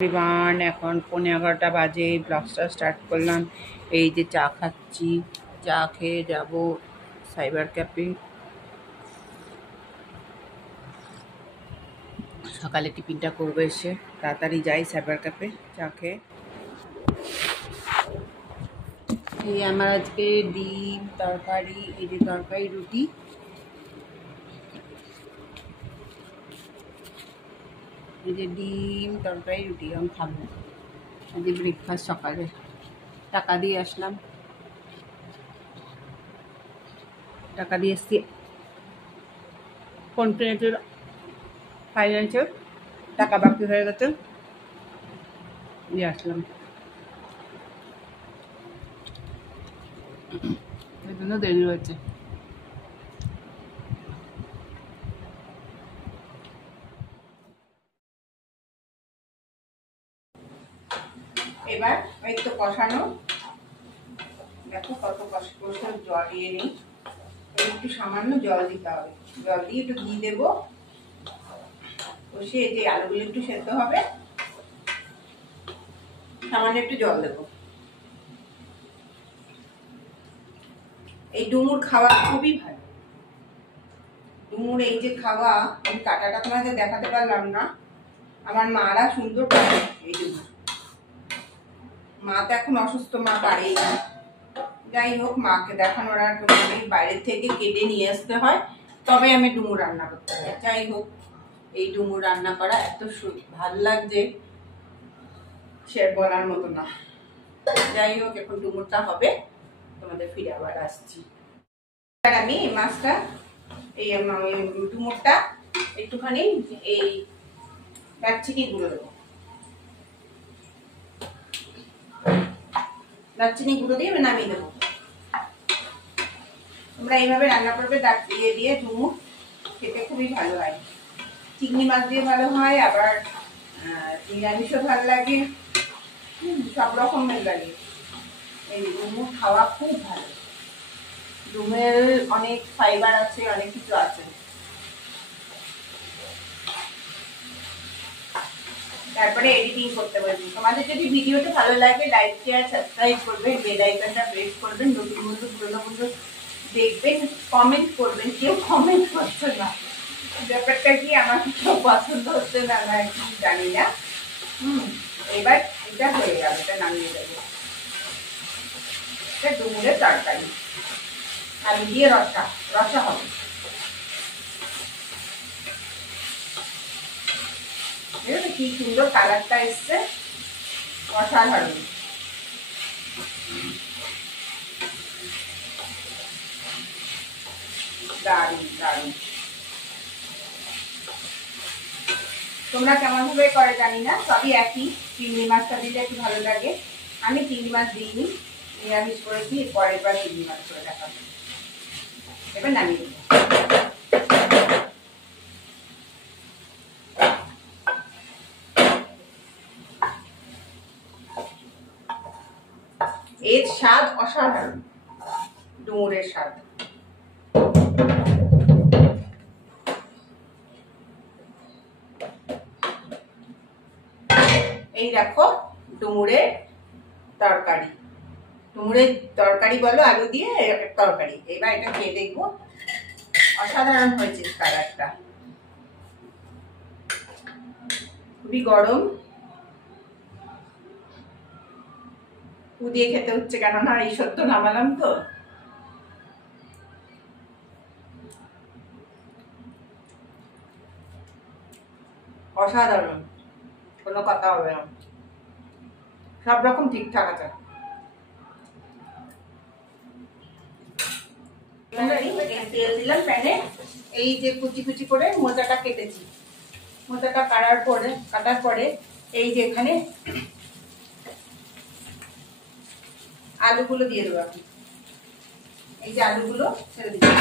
Everyone, এখন 11:15 বাজে। ব্লগটা স্টার্ট করলাম। এই যে চা খাচ্ছি, চা খেয়ে যাব সাইবার ক্যাফে। সকালে টিফিনটা করবো, এসে তাড়াতাড়ি যাই সাইবার ক্যাফে চা খেয়ে। এই আমার আজকে ডিম তরকারি, এই যে তরকারি রুটি, এই যে ডিম তরকারি রুটি আমি খাবো। এই যে ব্রেকফাস্ট সকালে টাকা দিয়ে আসলাম, টাকা দিয়ে এসছি কন্টিনেন্টাল ফাইন্যান্সের, টাকা বাকি হয়ে গেছে, দিয়ে আসলাম। এই জন্য দেরি হয়েছে। এবার এই তো কষানো, দেখো কত কষা, জল দিয়ে নিই। একটু সামান্য জল দিতে হবে, জল দিয়ে একটু ঘি দেবো, কষিয়ে যে আলুগুলো একটু সেদ্ধ হবে, সামান্য একটু জল দেবো। এই ডুমুর খাওয়া খুবই ভালো। ডুমুর এই যে খাওয়া, আমি কাটাটা তোমাদের দেখাতে পারলাম না, আমার মারা সুন্দর পারে এই ডুমুর। মা তো এখন অসুস্থ, মা পারেই না। যাই হোক, মাকে দেখানোর আর বাইরের থেকে কেটে নিয়ে আসতে হয়, তবে আমি ডুমুর রান্না করতে পারি। যাই হোক, এই ডুমুর রান্না করা এত ভাল লাগছে, সে বলার মতো না। যাই হোক, এখন ডুমুরটা হবে, তোমাদের ফিরে আবার আসছি। আমি এই মাছটা, এই ডুমুরটা একটুখানি এই দারচিনি গুঁড়ো দেবো, দারচিনি গুঁড়ো দিয়ে আমি নামিয়ে দেবো। তোমরা এইভাবে রান্না করবে, দিয়ে দিয়ে ডুমুর খেতে খুবই ভালো হয়। চিংড়ি মাছ দিয়ে ভালো হয়, আবার নিরামিষও ভালো লাগে, সব রকমের লাগে। এই ডুমুর খাওয়া খুব ভালো। ডুমের অনেক ফাইবার আছে, অনেক কিছু আছে। তারপরে এডিটিং করতে পারবেন। তোমাদের যদি ভিডিওটা ভালো লাগে, লাইক শেয়ার সাবস্ক্রাইব করবেন, বেল আইকনটা প্রেস করবেন, নতুন বন্ধু পুরনো বন্ধু দেখবেন, কমেন্ট করবেন। কেউ কমেন্ট করছে না, ব্যাপারটা কি আমার কেউ পছন্দ হচ্ছে না, না জানি না। এবার এটা হয়ে যাবে, এটা নামিয়ে দেবো। এটা ডুমুরের তরকারি, আলু দিয়ে রসা রসা হবে। কি সুন্দর কালারটা এসছে, অসাধারণ। দারুণ দারুণ। তোমরা কেমন ভাবে করে জানি না, সবই একই। চিংড়ি মাছটা দিলে একটু ভালো লাগে। আমি চিংড়ি মাছ দিইনি, নিরামিষ করেছি, পরের বার চিংড়ি মাছ করে দেখাবো। এবার নামিয়ে দেবো। এর স্বাদ অসাধারণ, ডুমুরের স্বাদ। এই দেখো ডুমুরের তরকারি, ডুমুরের তরকারি বলো, আলু দিয়ে তরকারি। এবার এটা খেয়ে দেখবো, অসাধারণ হয়েছে কালারটা, খুবই গরম। দিয়ে খেতে হচ্ছে, কেননা এই সত্য নামালাম তো। অসাধারণ, কোনো কথা হবে না, সব রকম ঠিকঠাক আছে। তেল দিলাম প্যানে, এই যে কুচি কুচি করে মোচাটা কেটেছি, মোচাটা কাটার পরে এই যে এখানে আলুগুলো দিয়ে দেবো। আপনি এই যে আলুগুলো ছেড়ে দিচ্ছি।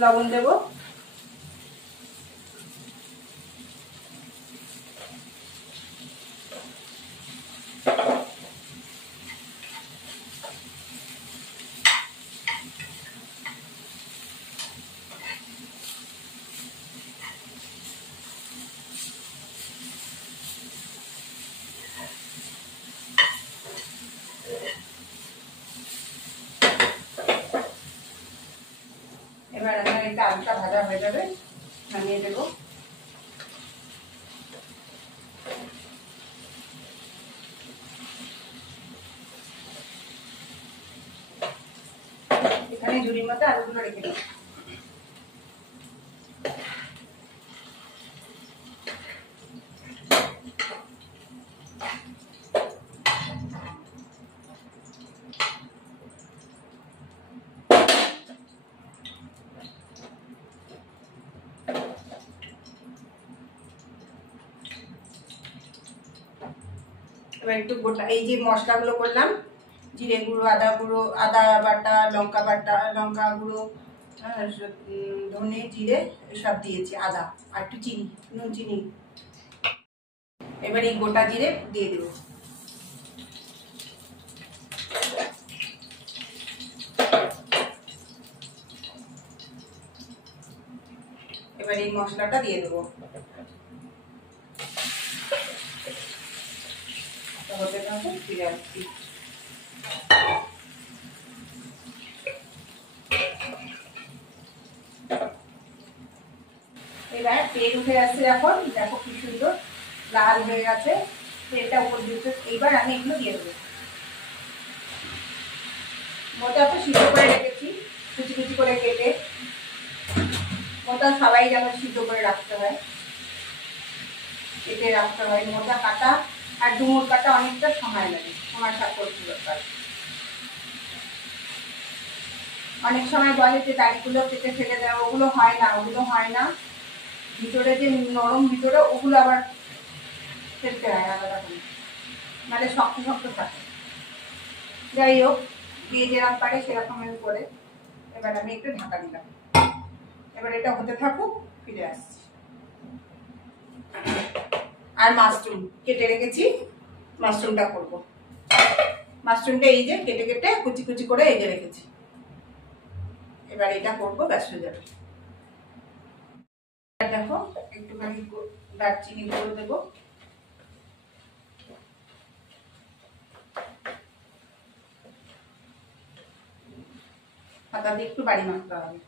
লবণ দেবো। এবার আমার এটা আলুটা ভাজা হয়ে যাবে, নামিয়ে দেবো। এখানে ঝুড়ির মধ্যে আলুগুলো রেখে দেবো। এবার একটু গোটা এই যে মশলাগুলো করলাম, জিরে গুঁড়ো, আদা বাটা, লঙ্কা বাটা, লঙ্কা গুঁড়ো, ধনে জিরে এসব দিয়েছি, আদা আর একটু চিনি, নুন চিনি। এবার এই গোটা জিরে দিয়ে দেবো। এবার এই মশলাটা দিয়ে দেবো। হতে থাকো, ফিরে আসছি। এবার তেল উঠে আসছে, এখন দেখো কি সুন্দর লাল হয়ে গেছে তেলটা উপর দিতে। এইবার আমি এগুলো দিয়ে দেবো। মোটা তো সিদ্ধ করে রেখেছি, কুচি কুচি করে কেটে। মোটা সবাই যেমন সিদ্ধ করে রাখতে হয়, কেটে রাখতে হয়। মোটা কাটা আর ডুমুর কাটা অনেকটা সময় লাগে, সময় সাপেক্ষ ব্যাপার। অনেক সময় বলে যে দাড়িগুলো কেটে ফেলে দেয়, ওগুলো হয় না, ওগুলো হয় না। ভিতরে যে নরম ভিতরে, ওগুলো আবার ফেলতে হয় আলাদা করে, নাহলে শক্ত শক্ত থাকে। যাই হোক, দিয়ে যেরকম পারে সেরকম করে এবার আমি একটু ঢাকা দিলাম। এবার এটা হতে থাকুক, ফিরে আসছি। আর মাশরুম কেটে রেখেছি, মাশরুমটা করবো। মাশরুমটা এই যে কেটে কেটে কুচি কুচি করে এই যে রেখেছি। এবার এটা করবো, ব্যাস হয়ে যাবে। দেখো একটুখানি দারচিনি করে দেবো। হাতা দিয়ে একটু বাড়ি মাখতে হবে।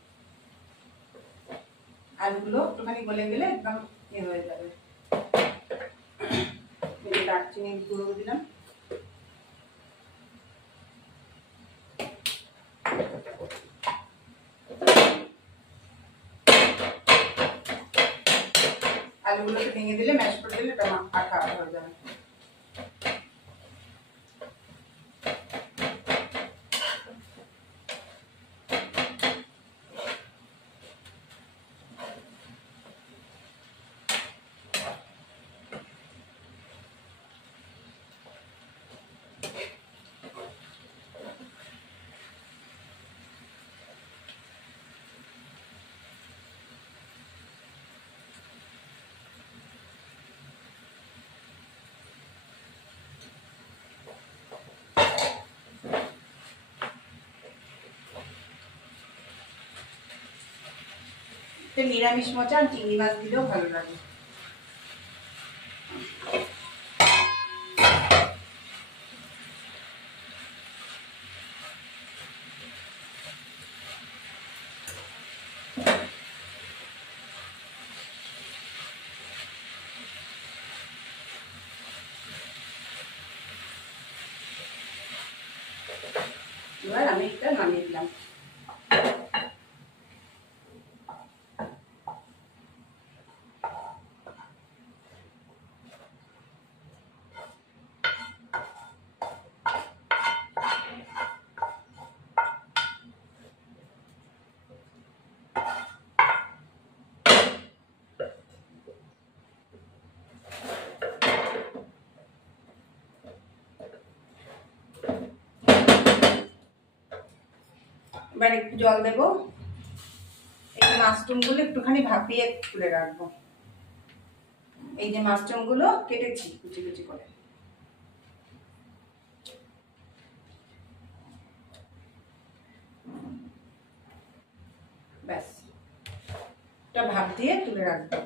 আলুগুলো একটুখানি গলে গেলে একদম ইয়ে হয়ে যাবে। দারচিনি গুঁড়ো দিলাম। আলুগুলোকে ভেঙে দিলে, ম্যাশ করে দিলে এটা আঠা হয়ে যাবে। নিরামিষ মোচা চিংড়ি মাছ দিলেও ভালো লাগে। এবার আমি এটা নামিয়ে দিলাম। এবার একটু জল দেবো। মাশরুমগুলো একটুখানি ভাপিয়ে তুলে রাখবো। এই যে মাশরুমগুলো কেটেছি কুচি কুচি করে, ব্যাস এটা ভাপ দিয়ে তুলে রাখবো।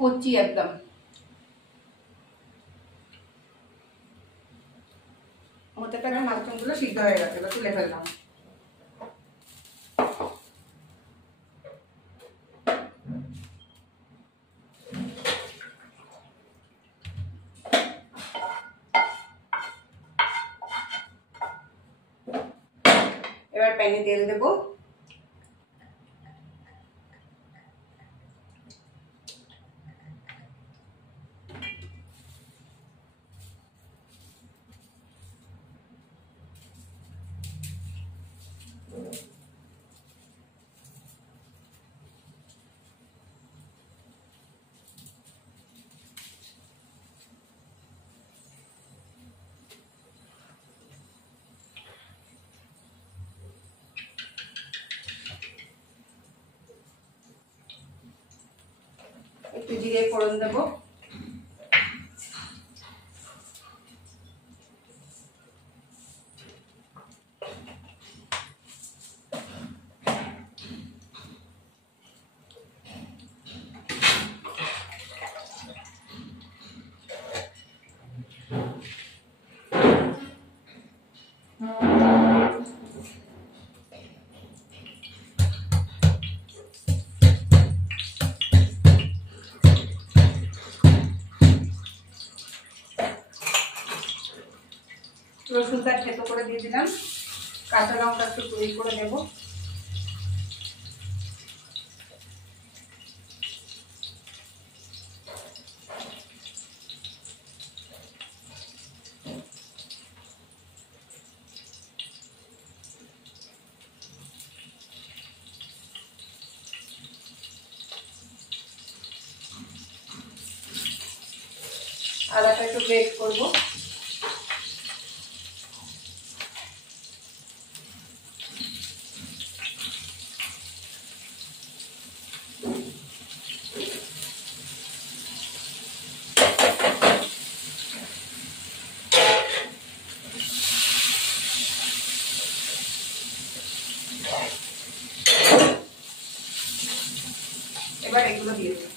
কচি একদম, হতে পারে মাশরুমগুলো সিদ্ধ হয়ে গেছে, এবার তুলে ফেললাম। এবার প্যানে তেল দেবো, একটু জিরে ফোড়ন দেবো, রসুনটা থেতো করে দিয়ে দিলাম, কাঁচা লঙ্কা একটু তৈরি করে দেবো, আদাটা একটু গ্রেট করবো, এবার এগুলো দিয়ে দেবো,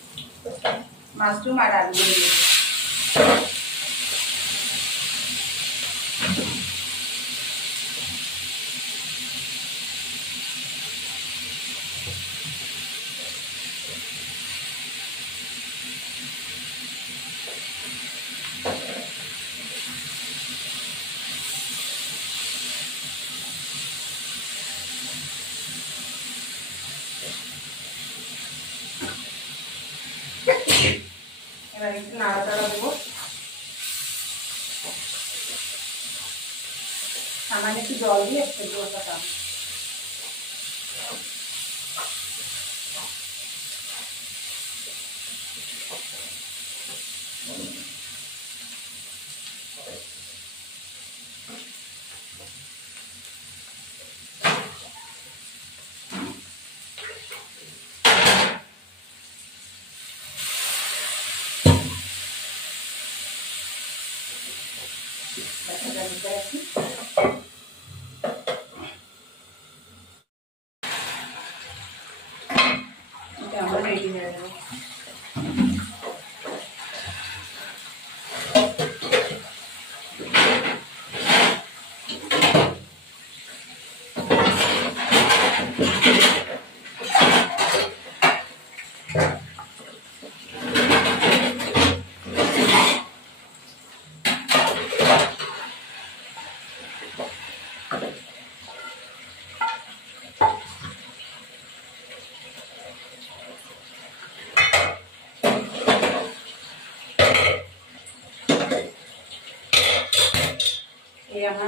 মাশরুম আর আলুগুলো দিয়ে দেবো। এবার একটু নাড়াচাড়া দেবো, সামান্য একটু জল দিয়ে সেদ্ধ করতাম।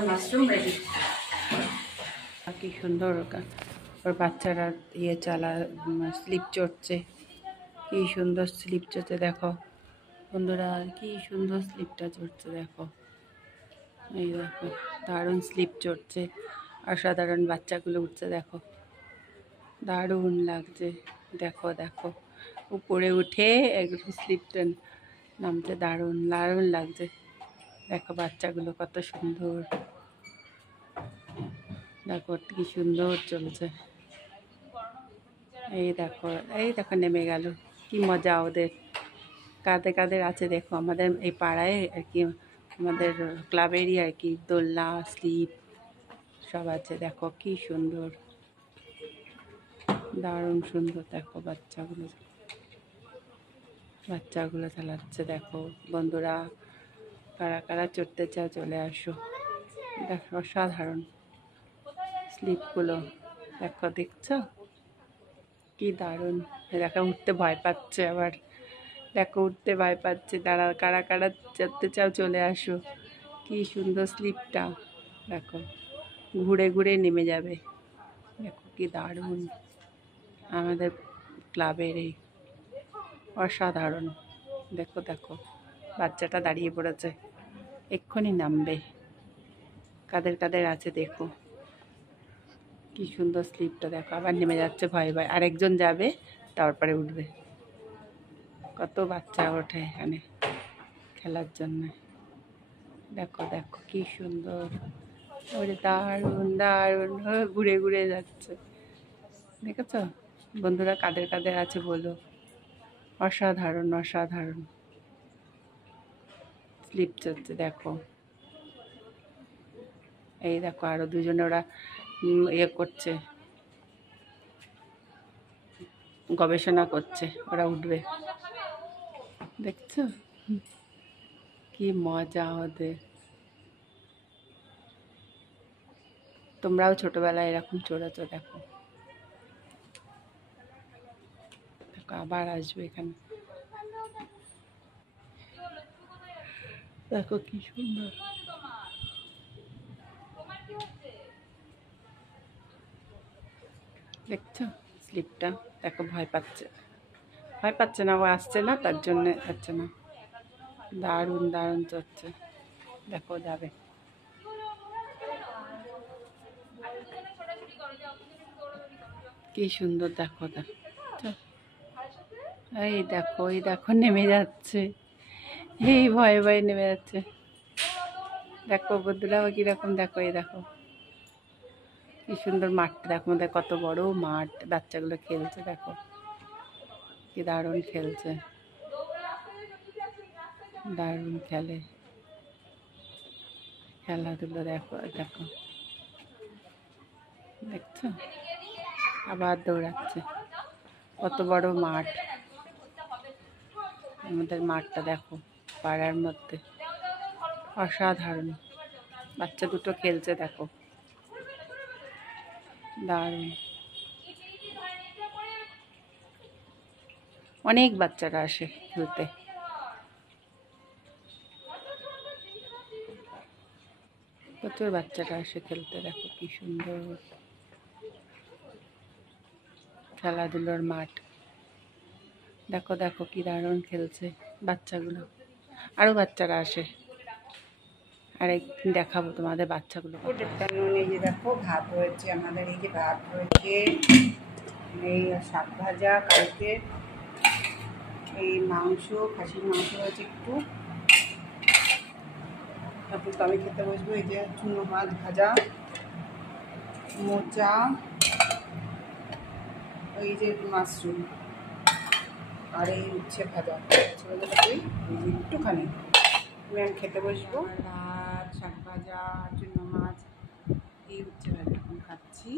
আমার মাশরুম রেডি। কি সুন্দর ওর বাচ্চারা স্লিপ চড়ছে, কি সুন্দর স্লিপ চড়ছে দেখো বন্ধুরা, কি সুন্দর স্লিপটা চড়ছে দেখো। এই দেখো দারুণ স্লিপ চড়ছে, অসাধারণ বাচ্চাগুলো উঠছে দেখো, দারুণ লাগছে। দেখো দেখো উপরে উঠে একদম স্লিপটা নামছে, দারুণ দারুণ লাগছে। দেখো বাচ্চাগুলো কত সুন্দর, দেখো কি সুন্দর চলছে। এই দেখো নেমে গেল, কি মজা ওদের। কাদের কাদের আছে দেখো, আমাদের এই পাড়ায় আর কি, আমাদের ক্লাবেরই আর কি দোলনা স্লিপ সব আছে। দেখো কি সুন্দর, দারুণ সুন্দর। দেখো বাচ্চাগুলো চালাচ্ছে দেখো। বন্ধুরা কারা কারা চড়তে চাও চলে আসো, দেখো অসাধারণ স্লিপগুলো দেখো, দেখছো কি দারুণ। দেখো উঠতে ভয় পাচ্ছে আবার, দেখো উঠতে ভয় পাচ্ছে। তারা কারা কারা চড়তে চাও চলে আসো, কি সুন্দর স্লিপটা দেখো, ঘুরে ঘুরে নেমে যাবে। দেখো কি দারুণ আমাদের ক্লাবের এই, অসাধারণ। দেখো দেখো বাচ্চাটা দাঁড়িয়ে পড়েছে, এক্ষুনি নামবে। কাদের কাদের আছে দেখো, কি সুন্দর স্লিপটা দেখো, আবার নেমে যাচ্ছে ভয়ে ভয়ে। আরেকজন যাবে তারপরে উঠবে। কত বাচ্চা ওঠে এখানে খেলার জন্য। দেখো দেখো কি সুন্দর, ওরে দারুণ দারুণ ঘুরে ঘুরে যাচ্ছে। দেখেছ বন্ধুরা, কাদের কাদের আছে বলো। অসাধারণ অসাধারণ স্লিপ চলছে দেখো। এই দেখো আরো দুজনে ওরা ইয়ে করছে, গবেষণা করছে, ওরা উঠবে। দেখছো কি মজা ওদের। তোমরাও ছোটবেলায় এরকম চড়েছো দেখো। দেখো আবার আসবে এখানে, দেখো কি সুন্দর। দেখছো স্লিপটা দেখো, ভয় পাচ্ছে না, ও আসছে না তার জন্য যাচ্ছে না। দারুণ দারুণ চড়ছে দেখো, যাবে। কি সুন্দর দেখো দেখো, এই দেখো নেমে যাচ্ছে, এই ভয়ে ভয়ে নেমে যাচ্ছে। দেখো বন্ধুরা কিরকম, দেখো এই দেখো কি সুন্দর মাঠটা দেখো, আমাদের কত বড় মাঠ, বাচ্চাগুলো খেলছে দেখো, কি দারুণ খেলছে, দারুণ খেলে খেলাধুলো। দেখো দেখো দেখছো আবার দৌড়াচ্ছে, কত বড় মাঠ আমাদের মাঠটা দেখো, পাড়ার মধ্যে অসাধারণ। বাচ্চা দুটো খেলছে দেখো, দারুণ। অনেক বাচ্চারা আসে খেলতে, প্রচুর বাচ্চারা আসে খেলতে। দেখো কি সুন্দর খেলাধুলোর মাঠ, দেখো দেখো কি দারুণ খেলছে বাচ্চাগুলো। আরও বাচ্চারা আসে, আর একদিন দেখাবো তোমাদের বাচ্চাগুলো। এই যে দেখো ভাত রয়েছে আমাদের, এই যে ভাত রয়েছে, এই শাক ভাজা কালকে, এই মাংস, খাসির মাংস রয়েছে একটু। তারপর তো আমি খেতে বসবো। এই যে চুনো মাছ ভাজা, মোচা, ওই যে মাশরুম, আর এই উচ্ছে ভাজা একটুখানি। আমি খেতে বসবো। ভাত, শাক ভাজা, চুনো মাছ, এই উচ্ছে ভাজা এখন খাচ্ছি।